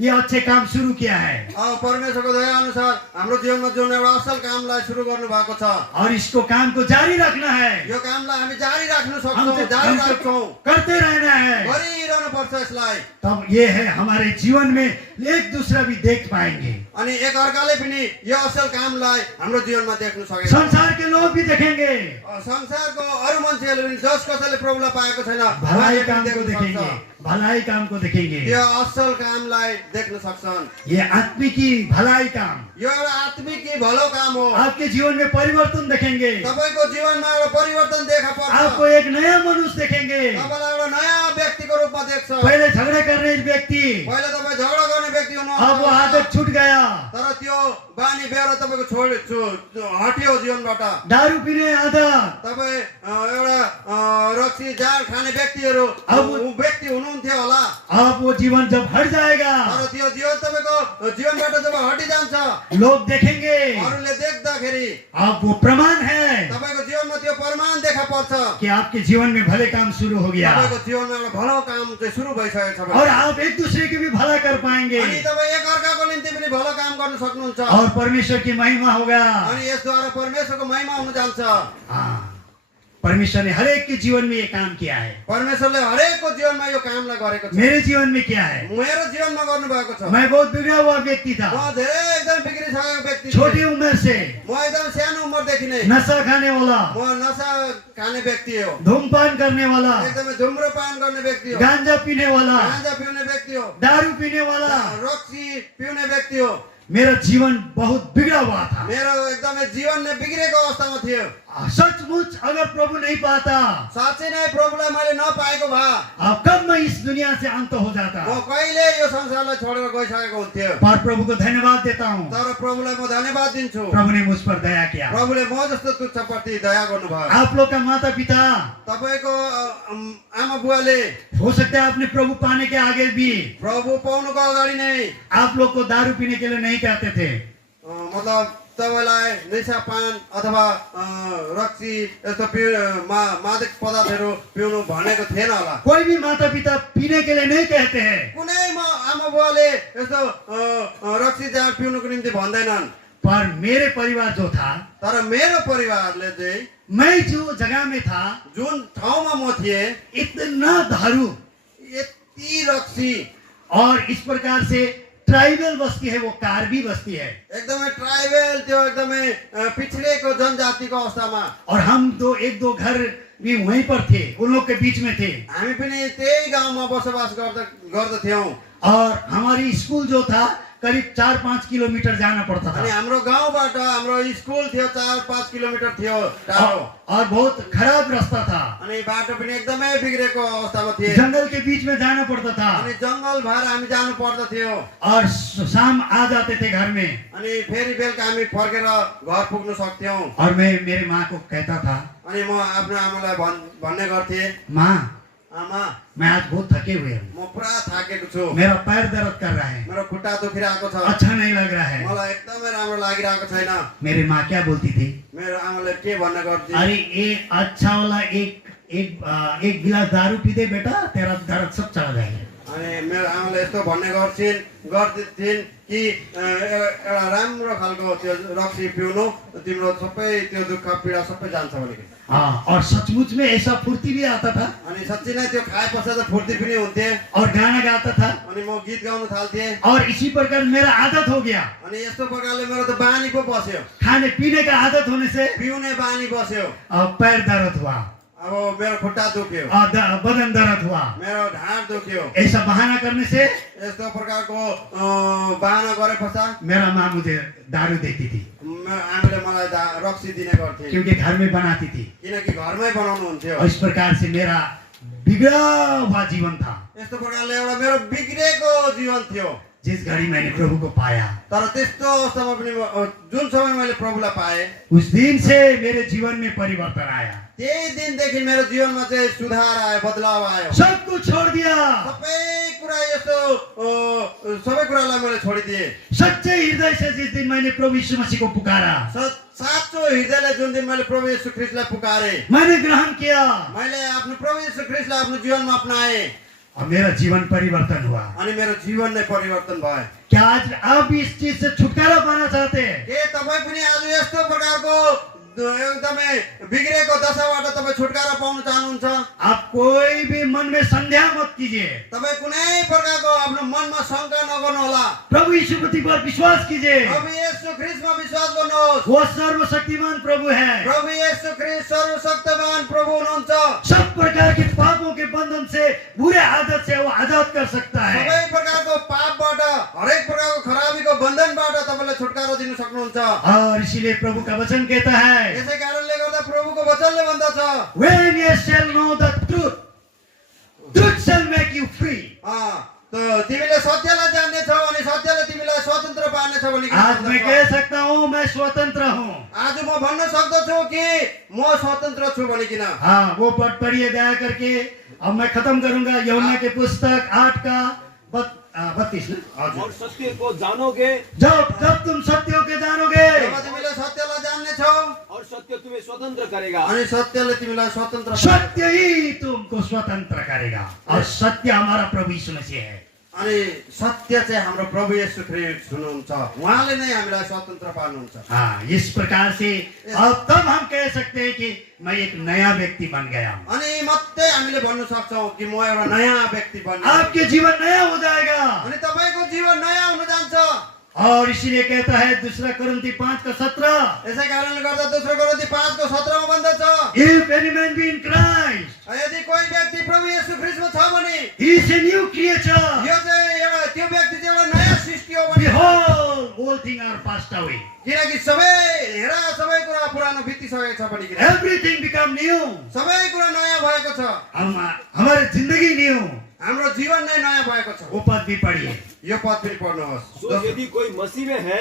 ये अच्छे काम शुरू किया है, परमेश्वरको दया अनुसार हाम्रो जीवनमा जुन एउटा असल कामलाई सुरु गर्नु भएको छ, और इसको काम को जारी रखना है। यो कामलाई हामी जारी राख्न हम सक्छौँ, जारी राख्छौँ, करते रहना है। गरिरहनु पर्छ यसलाई। तब ये है हमारे जीवन में एक दूसरा भी देख पाएंगे, अनि एक अर्काले पनि यो असल कामलाई हाम्रो जीवनमा देख्न सकेछ। संसार के लोग भी देखेंगे, संसारको अरू मान्छेहरूले पनि जस कसैले प्रभुलाई पाएको छैन, भलाई उहाँले काम पनि को देख्न देखेंगे, सक्छ। भलाई काम को देखेंगे। यो असल कामलाई देख्न सक्छन्। ये आत्मिकी भलाई काम, यो एउटा आत्मिक भलो काम हो। आपके जीवन में परिवर्तन देखेंगे। तपाईँको जीवनमा एउटा परिवर्तन देखा पर्छ। आपको एक नया मनुष्य देखेंगे। तपाईँलाई एउटा नयाँ व्यक्तिको रूपमा देख्छ। पहले झगड़ा कर रहे व्यक्ति पहिला तपाईँ झगडा गर्ने व्यक्ति अब वो हुनुहुन्छ आदत छूट गया, तर त्यो बानी बेहोरा तपाईँको हट्यो जीवनबाट। दारू पीने आदत, तपाईँ एउटा रक्सी जाँड खाने व्यक्तिहरू व्यक्ति हुनुहुन्थ्यो होला, अब वो जीवन जब हट जाएगा, तर त्यो जीवन तपाईँको जीवनबाट जब हटिजान्छ लोग देखेंगे, अरूले देख्दाखेरि अब वो प्रमाण है तपाईँको जीवनमा त्यो प्रमाण देखा पर्छ कि आपके जीवन में भले काम शुरू हो गया, तपाईँको जीवनमा एउटा भलो काम चाहिँ सुरु भइसकेको छ और आप एक दूसरे के भी भला कर पाएंगे, अनि तपाईँ एकअर्काको निम्ति पनि भलो काम गर्न सक्नुहुन्छ और परमेश्वर की महिमा होगा। अनि यसद्वारा परमेश्वरको महिमा हुन जान्छ। हाँ, परमेश्वर ने हर एक के जीवन में ये काम किया है। परमेश्वरले हरेकको जीवनमा यो कामलाई गरेको छ। मेरे जीवन में क्या है, मेरो जीवनमा गर्नुभएको छ। मैं बहुत बिगड़ा हुआ व्यक्ति था, म धेरै एकदम बिग्रिसकेको व्यक्ति छोटी उम्र से म एकदम सानो उमेरदेखि नै नशा खाने वाला, म नशा खाने व्यक्ति हो, धूमपान करने वाला, एकदमै धुम्रपान गर्ने व्यक्ति हो, गांजा पीने वाला, गाँजा पिउने व्यक्ति हो, दारू पीने वाला, रक्सी पिउने व्यक्ति हो। मेरा जीवन बहुत बिगड़ा हुआ था। मेरो एकदमै जीवन नै बिग्रेको अवस्थामा थियो। सचमुच अगर प्रभु नहीं पाता, साँच्चै नै प्रभुलाई मैले नपाएको भए अब कब मैं इस दुनिया से अंत हो जाता। म कहिले यो संसारलाई छोडेर गइसकेको हुन्थ्यो। पर प्रभु को धन्यवाद देता हूँ, तर प्रभुलाई म धन्यवाद दिन्छु। प्रभु ने मुझ पर दया किया। प्रभुले म जस्तो तुच्छप्रति दया गर्नुभयो। आप लोग का माता पिता तपाईको आमा बुवाले हो सकता है अपने प्रभु पाने के आगे भी प्रभु पाउनुको अगाडि नै आप लोग को दारू पीने के लिए नहीं कहते थे, मतलब तपाईँलाई निशापान अथवा रक्सी यस्तो मादक पदार्थहरू पिउनु भनेको थिएन होला। कोई भी माता पिता पीने के लिए नहीं कहते हैं, कुनै आमा बुवाले यस्तो रक्सी जाँड पिउनुको निम्ति भन्दैनन्। पर मेरे परिवार जो था, तर मेरो परिवारले चाहिँ मैं जो जगह में था, जुन ठाउँमा म थिएँ इतना दारू यति रक्सी और इस प्रकार से ट्राइबल बस्ती है, वो कार्बी बस्ती है, एकदमै ट्राइबल त्यो एकदमै पिछडेको जनजातिको अवस्थामा और हम एक दो घर भी वहीं पर थे, उन लोग के बीच में थे। हामी पनि त्यही गाउँमा बसोबास गर्दथ्यौँ। और हमारी स्कूल जो था करीब 4-5 किलोमीटर जाना पड़ता अनि था, हाम्रो गाउँबाट हाम्रो स्कुल थियो 4-5 किलोमिटर थियो टाढो। और बहुत खराब रास्ता था, अनि बाटो पनि एकदमै बिग्रेको अवस्थामा थिए। जंगल के बीच में जाना पड़ता था, अनि जङ्गल भएर हामी जानु पर्दथ्यो। और शाम आ जाते थे घर में, अनि फेरि बेलुका हामी फर्केर घर पुग्न सक्थ्यौँ। और मैं मेरे माँ को कहता था, अनि म आफ्नो आमालाई भन्ने गर्थेँ, माँ आमा मैं आज बहुत थके हुए हूँ, म पुरा थाकेको छु, मेरा पैर दर्द कर रहा है, मेरो खुट्टा दुखिरहेको छ, अच्छा नहीं लग रहा है। मलाई एकदमै राम्रो लागिरहेको छैन। मेरी माँ क्या बोलती थी, मेरो आमाले के भन्ने गर्थे, अरे एक अच्छा वाला एक गिलास दारू पी दे बेटा, तेरा दर्द सब चला जाएगा। अनि मेरो आमाले यस्तो भन्ने गर्थिन् कि एउटा राम्रो खालको त्यो रक्सी पिउनु तिम्रो सबै त्यो दुःख पीडा सबै जान्छ भनेको। हाँ, और सचमुच में ऐसा फुर्ती भी आता था, अनि साँच्चै नै त्यो खाए पश्चात फुर्ती पनि हुन्थे। और गाना गाता था, अनि म गीत गाउन थाल्थेँ। और इसी प्रकार मेरा आदत हो गया। अनि यस्तो प्रकारले मेरो त बानी पो बस्यो, खाने पीने का आदत होने से पिउने बानी बस्यो। पैर दर्द हुआ, अब मेरो खुट्टा दुख्यो, और बदन दर्द हुआ। मेरो ढाड दुख्यो। ऐसा बहाना करने से यस्तो प्रकारको बहाना गरे पश्चात मेरा माँ मुझे दारू देती थी, आमाले मलाई रक्सी दिने गर्थे, क्योंकि घर में बनाती थी। किनकि घरमै बनाउनुहुन्थ्यो। और इस प्रकार से मेरा बिगड़ा हुआ जीवन था। यस्तो प्रकारले एउटा मेरो बिग्रेको जीवन थियो। जिस घड़ी मैंने प्रभु को पाया, तर त्यस्तो अवस्थामा पनि जुन समय मैले प्रभुलाई पाएँ, उस दिन से मेरे जीवन में परिवर्तन आया। त्यही दिनदेखि मेरो जीवनमा चाहिँ सुधार आयो, बदलाव आयो। सब कुछ छोड़ दिया, सबै कुरालाई मैले छोडिदिएँ। सच्चे हृदय से जिस दिन मैंने प्रभु यीशु मसीह को पुकारा, साँचो हृदयले जुन दिन मैले प्रभु येशू ख्रीष्टलाई पुकारेँ, मैंने ग्रहण किया, मैले आफ्नो प्रभु येशू ख्रीष्टलाई आफ्नो जीवनमा अपनाएँ, और मेरा जीवन परिवर्तन हुआ। अनि मेरो जीवन नै परिवर्तन भयो। क्या आज आप भी इस चीज से छुटकारा पाना चाहते हैं? के तपाईँ पनि आज यस्तो प्रकारको एकदमै बिग्रेको दशाबाट तपाईँ छुटकारा पाउन चाहनुहुन्छ? आप कोई भी मन में संदेह मत कीजिए, तपाईँ कुनै प्रकारको आफ्नो मनमा शङ्का नगर्नु होला। प्रभु यीशु मसीह पर विश्वास कीजिए। प्रभु येशू ख्रीष्टमा विश्वास गर्नुहोस्। वो सर्वशक्तिमान प्रभु है, प्रभु येशू ख्रीष्ट सर्वशक्तिमान प्रभु हुनुहुन्छ। सब प्रकार के पापों के बंधन से, बुरे आदत से वो आजाद कर सकता है। सबै प्रकारको पापबाट, हरेक प्रकारको खराबीको बन्धनबाट तपाईँलाई छुटकारा दिन सक्नुहुन्छ। और इसीलिए प्रभु का वचन कहता है, यसै कारणले गर्दा प्रभुको वचनले भन्दछ, when you shall know the truth, truth shall make you free. तिमीले सत्यलाई जान्ने जान्नेछ भनिकन आज मैं भन्दछ। कह सकता हूँ मैं स्वतंत्र हूँ। आज म भन्न सक्दछु कि म स्वतन्त्र छु भनिकन। हाँ, वो पढ़ पढ़िए दया करके। अब मैं खत्म करूंगा यूहन्ना के पुस्तक 8 का 32 ना। और सत्य को जानोगे जब जब तुम सत्यों के जानोगे जब तिमीले सत्यलाई जान्नेछौ और सत्य तुम्हें स्वतंत्र करेगा। अनि सत्यले तिमीलाई स्वतन्त्र बनाउँछ। सत्य ही तुमको स्वतंत्र करेगा और सत्य हमारा प्रभु यीशु मसीह है। अनि सत्य चाहिँ हाम्रो प्रभु येशू ख्रीष्ट हुनुहुन्छ। उहाँले नै हामीलाई स्वतन्त्र पार्नुहुन्छ। हाँ, इस प्रकार से अब तब हम कह सकते हैं कि मैं एक नया व्यक्ति बन गया हूँ। अनि मात्रै हामीले भन्न सक्छौँ कि म एउटा नयाँ व्यक्ति बन्ने। आपके जीवन नया हो जाएगा। अनि तपाईँको जीवन नयाँ हुन जान्छ। और इसीलिए कहता है दूसरा कोरिन्थी 5 का 17, यसै कारणले गर्दा दोस्रो कोरिन्थी 5 को 17 मा भन्दछ, if any man be in Christ, यदि कोही व्यक्ति प्रभु येशू ख्रीष्टमा छ भने he is a new creature. यो चाहिँ एउटा त्यो व्यक्ति चाहिँ एउटा नयाँ सृष्टि हो भने। Behold, all things are passed away. किनकि सबै कुरा पुरानो बितिसकेको छ भनिकन Everything become new. सबै कुरा नयाँ भएको छ। हमारी जिंदगी न्यू। हाम्रो जीवन नै नयाँ भएको छ। वो पद भी पढ़िए। यो पद पनि पढ्नुहोस्। सो यदि कोई मसीह में है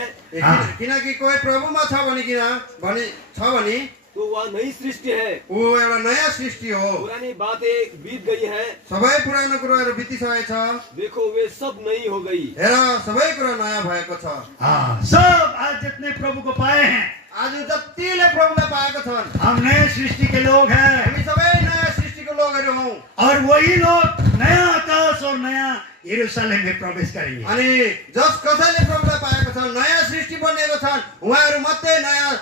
किनकि कोही प्रभुमा छ भने तो वह नई सृष्टि है। ऊ एउटा नयाँ सृष्टि हो। पुरानी बातें बीत गई है, सबै पुरानो कुराहरू बितिसकेको छ। देखो वे सब नई हो गई। हेर सबै कुरा नयाँ भएको छ। हाँ, सब आज जितने प्रभु को पाए हैं आज जतिले प्रभुलाई पाएको छन् हम नए सृष्टि के लोग हैं। हामी सबै नयाँ सृष्टिको लोकहरू हौँ। और वही लोग नया आकाश और नया यरूशलेम में प्रवेश करेंगे। अनि जस कसैले प्रभुलाई पाएको छ नयाँ सृष्टि बनेको छन् उहाँहरू मात्रै नयाँ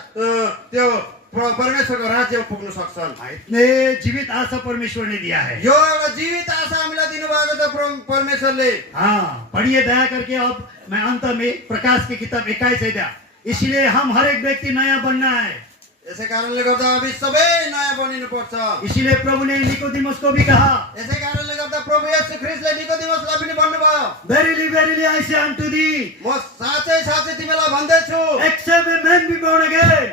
त्यो परमेश्वरको राज्यमा पुग्न सक्छन्। इतने जीवित आशा परमेश्वर ने दिया है। यो एउटा जीवित आशा हामीलाई दिनुभएको छ परमेश्वरले। हाँ, पढ़िए दया करके। अब मैं अंत में प्रकाश की किताब 21 है दिया। इसलिए हम हर एक व्यक्ति नया बनना है। यसै कारणले गर्दा हामी सबै नयाँ बनिनु पर्छ। इसीलिए प्रभु ने निकोदेमुस को भी कहा, यसै कारणले गर्दा प्रभु येशू ख्रीष्टले निकोदेमुसलाई पनि भन्नुभयो, Verily, verily, I say unto thee, म साँच्चै साँच्चै तिमीलाई भन्दैछु, except a man be born again,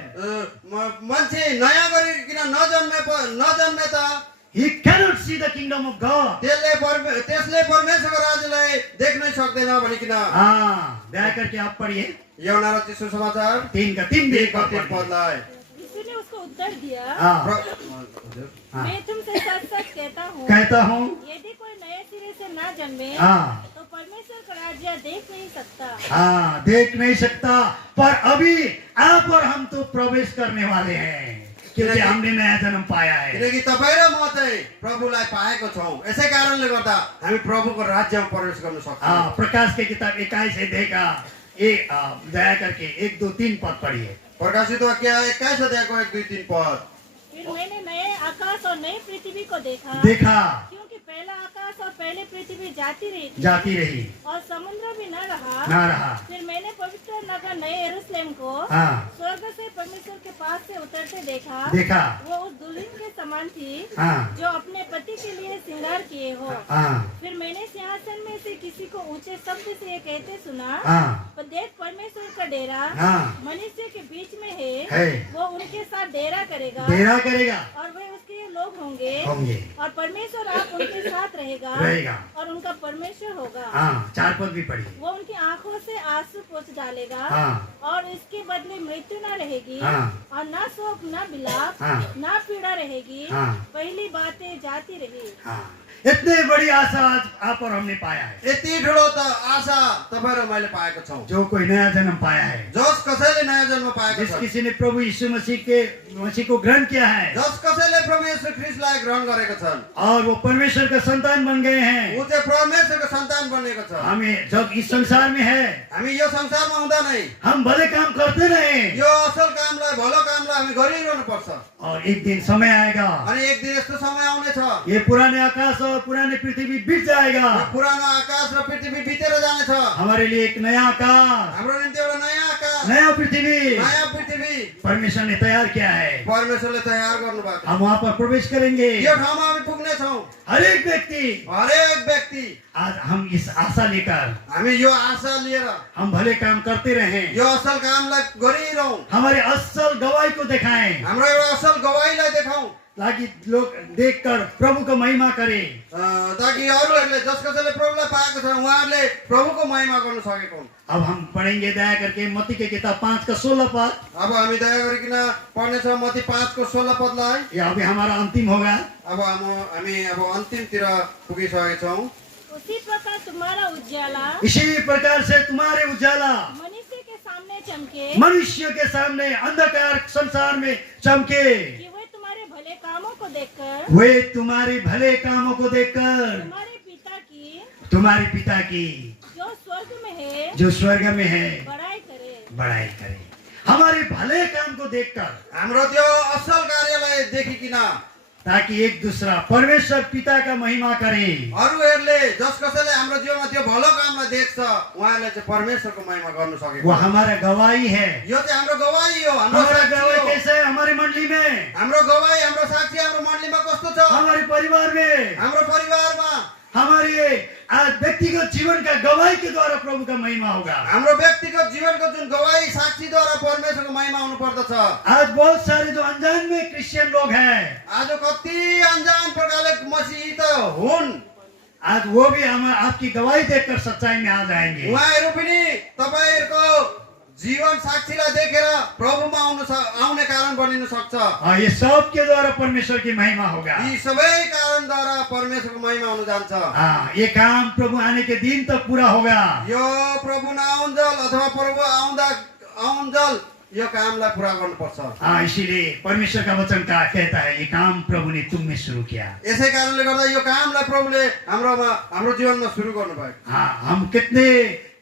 मान्छे नयाँ गरिकन नजन्मे त he cannot see the kingdom of God. त्यसले परमेश्वरको राज्यलाई देख्नै सक्दैन भनिकन। हाँ, दया करके आप पढ़िए यूहन्ना रचित सुसमाचार 3 का 3 भी 1 का 3 पदलाई। यीशु ने उसको उत्तर दिया, हाँ, मैं तुमसे सच सच कहता हूँ यदि कोई नए सिरे से ना जन्मे हाँ, तो परमेश्वर का राज्य देख नहीं सकता। हाँ, देख नहीं सकता। पर अभी आप और हम तो प्रवेश करने वाले हैं क्योंकि हमने नया जन्म पाया है। किनकि तपाईँ र म चाहिँ प्रभुलाई पाएको छौँ। यसै कारणले गर्दा हामी प्रभुको राज्यमा प्रवेश गर्न सक्छौँ। हाँ, प्रकाश की किताब 21 से देखा दया करके 1, 2, 3 पद पढ़िए। प्रकाशित वाक्य 21 अध्यायको 1, 2, 3 पद। फिर मैंने नए आकाश और नई पृथ्वी को देखा, क्योंकि पहला आकाश और पहले पृथ्वी जाती रही और समुद्र भी न रहा। फिर मैंने पवित्र नगर नए यरूशलेम को स्वर्ग से परमेश्वर के पास से उतरते देखा। वो उस दुल्हन के समान थी जो अपने पति के लिए श्रृंगार किए हो। फिर मैंने सिंहासन में से किसी को ऊंचे शब्द से ये कहते सुना, देख परमेश्वर का डेरा मनुष्य के बीच में है, वो उनके साथ डेरा करेगा और वे उसके लोग होंगे और परमेश्वर आप उनके साथ रहेगा और उनका परमेश्वर होगा। 4 पद भी पढ़िए। वो उनकी आंखों से आंसू पोंछ डालेगा और इसके बदले मृत्यु न रहेगी और न शोक न विलाप न पीड़ा रहेगी, पहली बातें जाती रही। इतनी बड़ी आशा आज आप और हमने पाया है। यति ठुलो त आशा तपाईँ र मैले पाएको छौँ। जो कोई नया जन्म पाया है, जस कसैले नयाँ जन्म पाएको जिस छ, किसी ने प्रभु यीशु मसीह को ग्रहण किया है जस कसैले प्रभु येशू ख्रीष्टलाई ग्रहण गरेको छन् और वो परमेश्वर का संतान बन गए हैं। ऊ चाहिँ परमेश्वरको सन्तान बनेको छ। हमें जब इस संसार में है हामी यो संसारमा हुँदा नै हम भले काम करते रहे यो असल कामलाई भलो कामलाई हामी गरिरहनु पर्छ। और एक दिन समय आएगा अनि एक दिन यस्तो समय आउनेछ, ये पुराने आकाश और पुराने पृथ्वी बीत जाएगा। यो पुरानो आकाश र पृथ्वी बितेर जानेछ। हमारे लिए एक नया आकाश, हाम्रो निम्ति एउटा नयाँ आकाश, नया पृथ्वी नयाँ पृथ्वी परमेश्वर ने तैयार किया है। परमेश्वरले तयार गर्नुभएको छ। हम वहाँ पर प्रवेश करेंगे। यो ठाउँमा हामी पुग्नेछौँ। हरेक व्यक्ति हरेक व्यक्ति आज हम इस आशा लेकर हामी यो आशा लिएर हम भले काम करते रहें, यो असल कामलाई गरिरहौँ, हमारे असल गवाही को दिखाएं। हाम्रो एउटा असल गवाहीलाई देखाउँ। लागि लोग देखकर प्रभु को महिमा करे। ताकि अरूहरूले जस कसैले प्रभुलाई पाएको छ उहाँहरूले प्रभुको महिमा गर्न सकेको हुन्। अब हम पढ़ेंगे दया करके मत्ती के किताब 5 का 16 पद। अब हामी दया गरिकन पढ्नेछौँ मत्ती 5 को 16 पदलाई। यह अभी हमारा अंतिम होगा। अब हामी अन्तिमतिर पुगिसकेका छौँ। उसी प्रकार तुम्हारा उजाला इसी प्रकार से तुम्हारे उजाला मनुष्य के सामने चमके, मनुष्य के सामने अंधकार संसार में चमके, कि वे तुम्हारे भले कामों को देखकर वे तुम्हारे भले कामों को देखकर तुम्हारे पिता की जो स्वर्ग में है बड़ाई करे। हमारे हमारे भले काम को देखकर, हाम्रो त्यो असल कार्यलाई देखिकन ताकि एक दूसरा परमेश्वर पिता का महिमा करे। अरूहरूले जस कसैले हाम्रो जीवनमा त्यो भलो कामलाई देख्छ उहाँहरूले चाहिँ परमेश्वरको महिमा गर्न सकेको। वो हमारा गवाही है। यो चाहिँ हाम्रो गवाही हो। हमारा गवाही कैसा है? हमारी मंडली में, हाम्रो गवाही, हाम्रो साक्षी हाम्रो मण्डलीमा कस्तो छ? हमारे परिवार में, हाम्रो परिवारमा, हमारे आज व्यक्तिगत जीवन का गवाही के द्वारा प्रभु का महिमा होगा। हाम्रो व्यक्तिगत जीवनको जुन गवाही साक्षीद्वारा परमेश्वरको महिमा हुनु पर्दछ। आज बहुत सारे जो अनजान में क्रिश्चियन लोग हैं, आज कति अनजान प्रकारले मसीही त हुन्, आज वो भी हम आपकी गवाही देखकर सच्चाई में आ जाएंगे। उहाँहरू पनि तपाईहरुको जीवन साक्षीलाई देखेर प्रभुमा आउने कारण बनिन सक्छ। और ये सब के द्वारा परमेश्वर की महिमा होगा। यी सबै कारणद्वारा परमेश्वरको महिमा हुन जान्छ। ये काम प्रभु आने के दिन तक पूरा होगा। यो प्रभु नआउन्जेल अथवा प्रभु आउन्जेल यो कामलाई पूरा गर्नुपर्छ। इसीलिए परमेश्वर का वचन का कहता है ये काम प्रभु ने तुम में शुरू किया। यसै कारणले गर्दा यो कामलाई प्रभुले हाम्रो जीवनमा सुरु गर्नुभयो। हम कितने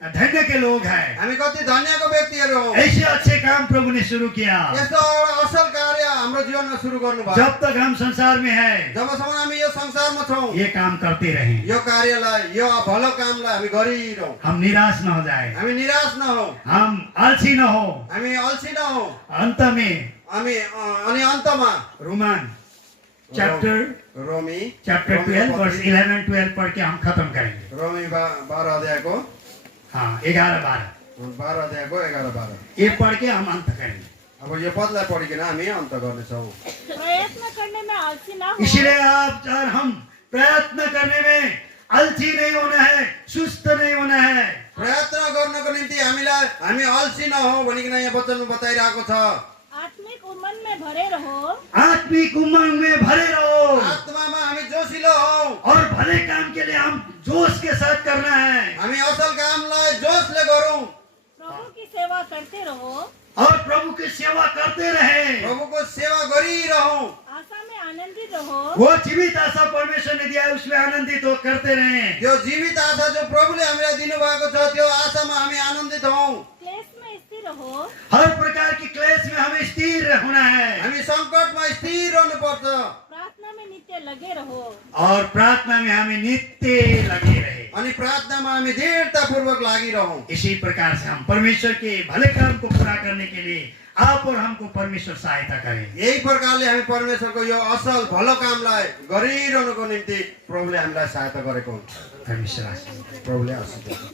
धन्य के लोग हैं। हामी कति धन्यको व्यक्तिहरू हौं। ऐसे अच्छे काम प्रभु ने शुरू किया। यस्तो असल कार्य हाम्रो जीवनमा सुरु गर्नुभयो। जब तक हम संसार में हैं, जबसम्म हामी यो संसारमा छौं, ये काम करते रहें। यो कार्यलाई, यो भलो कामलाई हामी गरिरहौं। हम निराश न हो जाए, हामी निराश नहौं, हम आलसी न हो। हामी अल्छी नहौं। अंत में हामी अनि अन्तमा रोमन चैप्टर रोमी 12 वर्ष 11-12 पढ़ के हम खत्म करेंगे। रोमी 12 अध्यायको 11-12 अध्यायको 11-12 ये पढ़ के हम अंत करेंगे। अब यो पदलाई पढिकन हामी अन्त गर्नेछौँ। प्रयत्न करने में आलसी ना हो। इसलिए आप और हम प्रयत्न करने में आलसी नहीं होना है, सुस्त नहीं होना है। प्रयत्न गर्नको निम्ति हामी अल्छी नहौं भनिकन यहाँ वचनमा बताइरहेको छ। आत्मिक उमंग में भरे रहो, आत्मिक उमंग में भरे रहो, आत्मामा हामी जोसिलो हौं और भले काम के लिए हम जोश के साथ करना है। हामी असल कामलाई जोशले गरौं, प्रभु की सेवा करते रहो, और प्रभु की सेवा करते रहे। प्रभुको सेवा गरिरहौं, आशा में आनंदित रहो। वो जीवित आशा परमेश्वर ने दिया है, उसमें आनंदित हो करते रहे। त्यो जीवित आशा जो प्रभुले हामीलाई दिनुभएको छ त्यो आशामा हामी आनन्दित हौं। क्लेश में स्थिर रहो, हर प्रकार की क्लेश में हमें स्थिर होना है, हामी संकटमा स्थिर रहनुपर्छ। प्रार्थना में नित्य लगे रहो, और प्रार्थना में हमें नित्य लगे रहे। अनि प्रार्थनामा हामी दृढतापूर्वक लागिरहौं। इसी प्रकार से हम परमेश्वर के भले काम को पूरा करने के लिए आप और हमको परमेश्वर सहायता करें। यही प्रकारले हामी परमेश्वरको यो असल भलो कामलाई गरिरहनुको निम्ति प्रभुले हामीलाई सहायता गरेको हुन्छ। परमेश्वर आशीष। प्रभुले आशीष दियोस्।